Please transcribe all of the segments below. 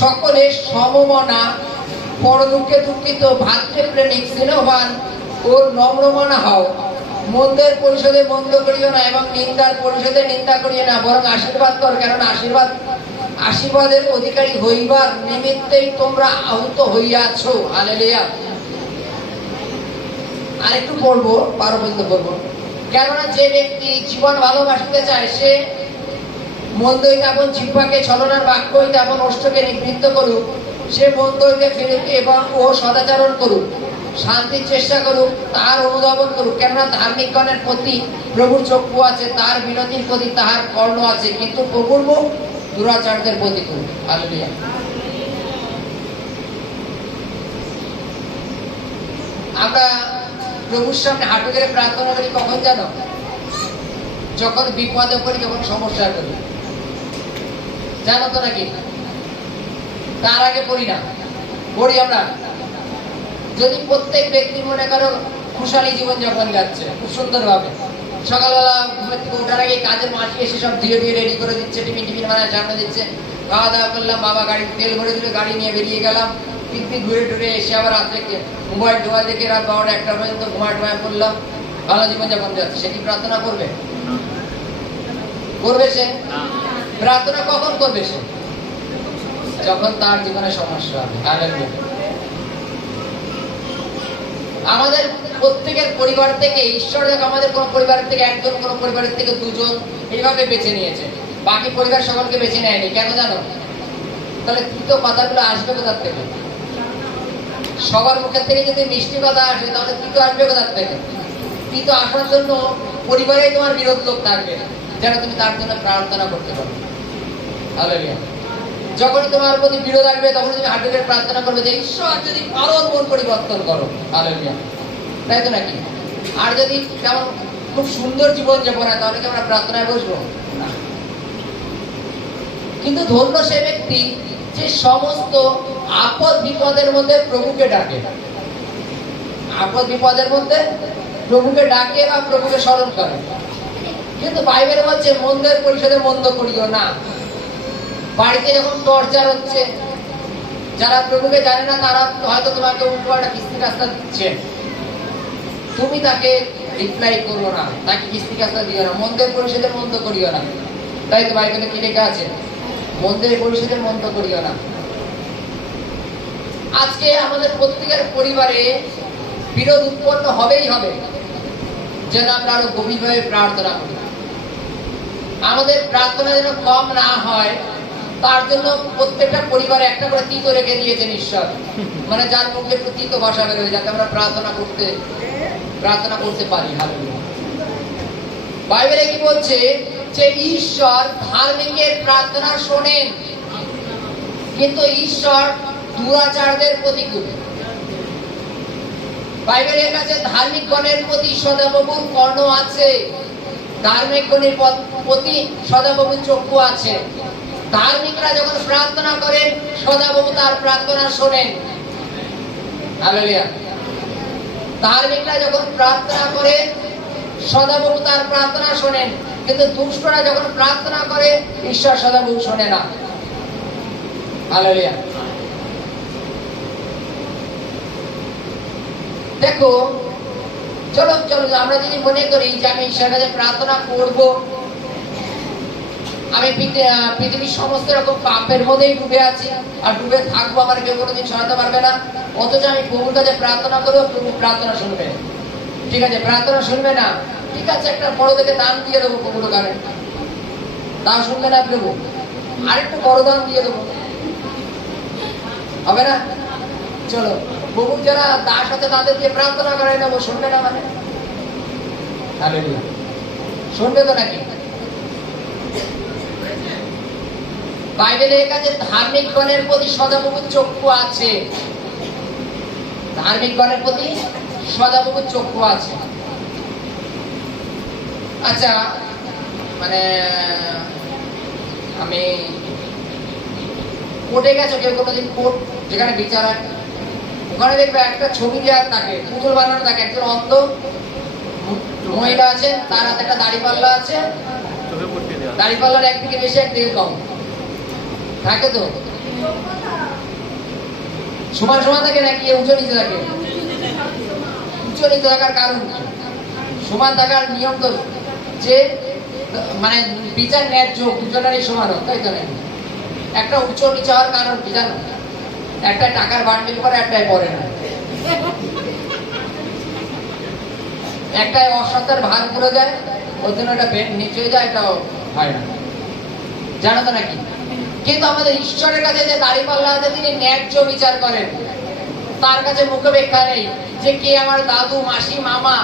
সকলে সমমনা, পর দুঃখে দুঃখিত, ভাতৃপ্রেমিক, স্নেহবান ও নম্রমনা হও। মন্দের পরিশোধে মন্দ করিও না এবং নিন্দার পরিশোধে নিন্দা করিও না, বরং আশীর্বাদ কর, কারণ আশীর্বাদের অধিকারী হইবার নিমিত্তেই তোমরা আহত হইয়াছ। হালেলুয়া। আরেকটু পড়বো, 12 পর্যন্ত পড়বো। কেননা যে ব্যক্তি জীবন ভালোবাসতে চায় সে মন্দ হইতে আপন জিহ্বাকে, ছলনার বাক্য হইতে আপন ওষ্ঠকে নিবৃত্ত করুক। সে মন্দ হইতে ফিরুক এবং ও সদাচরণ করুক, শান্তির চেষ্টা করুক, তার অনুধাবন করুক। কেননা ধার্মিকগণের প্রতি প্রভুর চক্ষু আছে, তার বিনতির প্রতি তাহার কর্ণ আছে, কিন্তু প্রভুর মুখ দুরাচারদের প্রতিকূল। হালেলুয়া। আমরা প্রভুর সামনে হাঁটু গেড়ে প্রার্থনা করি কখন জানো? যখন বিপদে পড়ি, যখন সমস্যা করি, জানো তো নাকি? তার আগে পড়ি না, পড়ি আমরা। যদি প্রত্যেক ব্যক্তি মনে করো খুশালি জীবন যাপন যাচ্ছে খুব সুন্দর ভাবে, সকালবেলা ঘুমের থেকে ওঠার আগে কাজের মাটি এসে সব ধীরে ধীরে রেডি করে দিচ্ছে, টিফিন বানায় সামনে দিচ্ছে, খাওয়া দাওয়া করলাম, বাবা গাড়ি তেল ভরে দিলে, গাড়ি নিয়ে বেরিয়ে গেলাম, পিকনিক ঘুরে টুরে এসে আবার রাত্রে মোবাইল টোবাইল দেখে রাত 12টা 1টা পর্যন্ত ঘুমায় করলাম, ভালো জীবন যাপন যাচ্ছে। সে কি প্রার্থনা করবে? করবে সে? প্রার্থনা কখন করবে সে? যখন তার জীবনে সমস্যা হবে। হালেলুয়া। আমাদের প্রত্যেকের পরিবার থেকে ঈশ্বর আমাদের কোন পরিবারের থেকে একজন, কোন পরিবারের থেকে দুজন এইভাবে বেছে নিয়েছে, বাকি পরিবার সকলকে বেছে নেয়নি। কেন জানো? তাহলে তৃতীয় কথাগুলো আসবে কোথার থেকে? সবার মুখের থেকে যদি মিষ্টি কথা আসে, তাহলে তৃতীয় আসবে কোথার থেকে? তৃতীয় আসার জন্য পরিবারে তোমার বিরোধ লোক থাকবে, যেন তুমি তার জন্য প্রার্থনা করতে পারো। হালেলুয়া। যখন তোমার প্রতি বিরোধ আসবে, তখন তুমি হাঁটু গেড়ে প্রার্থনা করবে যে ঈশ্বর যদি পারো মন পরিবর্তন করো। হালেলুয়া। তাই তো নাকি? আর যদি কেমন খুব সুন্দর জীবন যাপন হয়, তাহলে কি আমরা প্রার্থনায় বসবো না? কিন্তু ধন্য সে ব্যক্তি যে সমস্ত আপদ বিপদের মধ্যে প্রভুকে ডাকে, আপদ বিপদের মধ্যে প্রভুকে ডাকে বা প্রভুকে স্মরণ করে। কিন্তু বাইবেল বলছে মন্দের পরিশোধে মন্দ করিও না। বাড়িতে যখন টর্চার হচ্ছে, যারা প্রভুকে জানে না তারা হয়তো তোমাকে উল্টো একটা কিস্তি কাজটা দিচ্ছে, তুমি তাকে রিপ্লাই করো না, তাকে কিস্তি কাজটা দিও না। মন্দের পরিশোধে মন্দ করিও না। তাই তো বাইবেলে কি লেখা আছে? মন্দের পরিশোধে মন্দ করিও না। আজকে আমাদের প্রত্যেকের পরিবারে বিরোধ উৎপন্ন হবেই হবে, যেন আমরা আরো গভীরভাবে প্রার্থনা করি। আমাদের প্রার্থনা যেন কম না হয়, তার জন্য প্রত্যেকটা পরিবারে একটা করে তিতো রেখে দিয়েছেন ঈশ্বর, মানে যার মুখে একটু তিতো ভাষা বেরোয়, যাতে আমরা প্রার্থনা করতে পারি। হালেলুয়া। বাইবেলে কি বলছে? যে ঈশ্বর ধার্মিকের প্রার্থনা শোনেন, কিন্তু ঈশ্বর দুরাচারদের প্রতিকূল। বাইবেলের কাছে ধার্মিকগণের প্রতি সদাপ্রভুর কর্ণ আছে, ধার্মিকগণের প্রতি সদাপ্রভুর চক্ষু আছে। ধার্মিকরা যখন প্রার্থনা করেন, সদাপ্রভু তার প্রার্থনা শোনেন। হালেলুয়া। ধার্মিকরা যখন প্রার্থনা করেন, সদাপ্রভু তার প্রার্থনা শোনেন, কিন্তু দুষ্টরা যখন প্রার্থনা করে, ঈশ্বর সদাপ্রভু শোনে না। হালেলুয়া। দেখো, চলো আমরা যদি মনে করি যে আমি ঈশ্বরের কাছে প্রার্থনা করব, আমি পৃথিবীর সমস্ত রকম পাপের মধ্যেই ডুবে আছি আর ডুবে থাকবো, আমার কেউ কোনোদিন সরাতে পারবে না, অথচ আমি প্রভুর কাছে প্রার্থনা করবো, প্রভু প্রার্থনা শুনবে। ঠিক আছে, প্রার্থনা শুনবে না, ঠিক আছে, একটা বড় দেখে দান দিয়ে দেবো প্রভুর কাছে, তাও শুনবে না প্রভু, আরেকটু বড় দান দিয়ে দেবো, হবে না? চলো, প্রভুর যারা দাস আছে তাদের দিয়ে প্রার্থনা করাই নেবো, শুনবে না মানে? হালেলুয়া। শুনবে তো নাকি? বাইবেলের কাছে ধার্মিকগণের প্রতি সদাপ্রভুর চক্ষু আছে, ধার্মিকগণের প্রতি সদাপ্রভুর চক্ষু আছে। আচ্ছা, মানে আমি কোর্টে গেছো কেউ কোনোদিন? কোর্ট যেখানে বিচার হয়, ওখানে দেখবে একটা ছবি দেওয়ার থাকে, পুতুল বানানো থাকে, একজন অন্ধ মহিলা আছে, তার হাতে একটা দাড়িপাল্লা আছে, দাড়িপাল্লার একদিকে বেশি একদিকে কম থাকে তো। সমান সমান থাকে নাকি উঁচু নিচে থাকে? উঁচু নিচে থাকার কারণ কি? সমান থাকার নিয়ম তো যে মানে বিচার ন্যায্য, দুজনেরই সমান হোক, তাই তো নাকি? একটা উঁচু নিচে হওয়ার কারণ কি জানো? একটা টাকার বান্ডিল করে, একটাই পরে না। একটাই অসত্তার ভাগ পুরো যায়, ওর জন্য একটা নিচে হয়ে যায়, এটাও হয় না, জানো তো নাকি? কিন্তু আমাদের ঈশ্বরের কাছে যে দাঁড়িপাল্লা আছে, তিনি ন্যায্য বিচার করেন। তার কাছে মুখবেক্ষা নেই যে কে আমার দাদু, মাসি, মামা,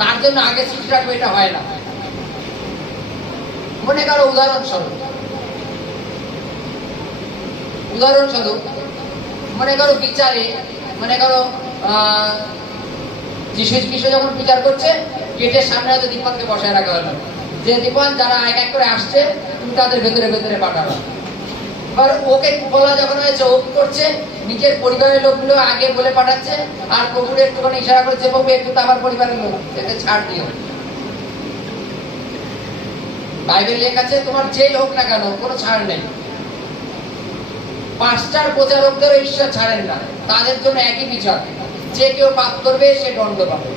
তার জন্য আগে চিঠি রাখবে, এটা হয় না। মনে করো উদাহরণস্বরূপ মনে করো বিচারে, মনে করো যিশু খ্রিস্ট যখন বিচার করছে, গেটের সামনে হয়তো দীপনকে বসায় রাখা হলো, যে দীপন যারা এক এক করে আসছে তুমি তাদের ভেতরে ভেতরে পাঠাবো। এবার ওকে বলা যখন হয়েছে, ও করছে নিজের পরিবারের লোকগুলো আগে বলে পাঠাচ্ছে, আর প্রভুর একটুখানি ইশারা করছে, প্রভু একটু তো আমার পরিবারের লোক, এতে ছাড় দিও। বাইবেল লেখা আছে তোমার যেই হোক না কেন কোনো ছাড় নেই। পাঁচটার প্রচারকদের ঈশ্বর ছাড়েন না, তাদের জন্য একই বিচার, যে কেউ পাপ করবে সে দণ্ড পাবে।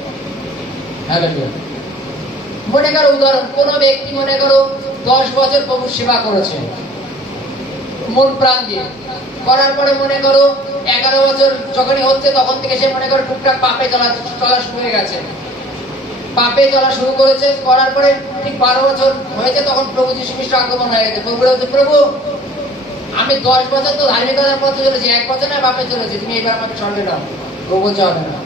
মনে করো উদাহরণ, কোন ব্যক্তি মনে করো 10 বছর প্রভুর সেবা করেছে মন প্রাণ দিয়ে, করার পরে মনে করো 11 বছর যখনই হচ্ছে তখন থেকে সে মনে করো টুকটাক পাপে চলা শুরু হয়ে গেছে, পাপে চলা শুরু করেছে। করার পরে ঠিক 12 বছর হয়েছে, তখন প্রভু যীশু খ্রিস্ট আগমন হয়ে গেছে। প্রভু বলছে, প্রভু আমি 10 বছর তো ধার্মিকতার পথে চলেছি, 1 বছর না পাপে চলেছি, তুমি এবার আমাকে স্বর্গে দাও। প্রভু বলছে হবে না,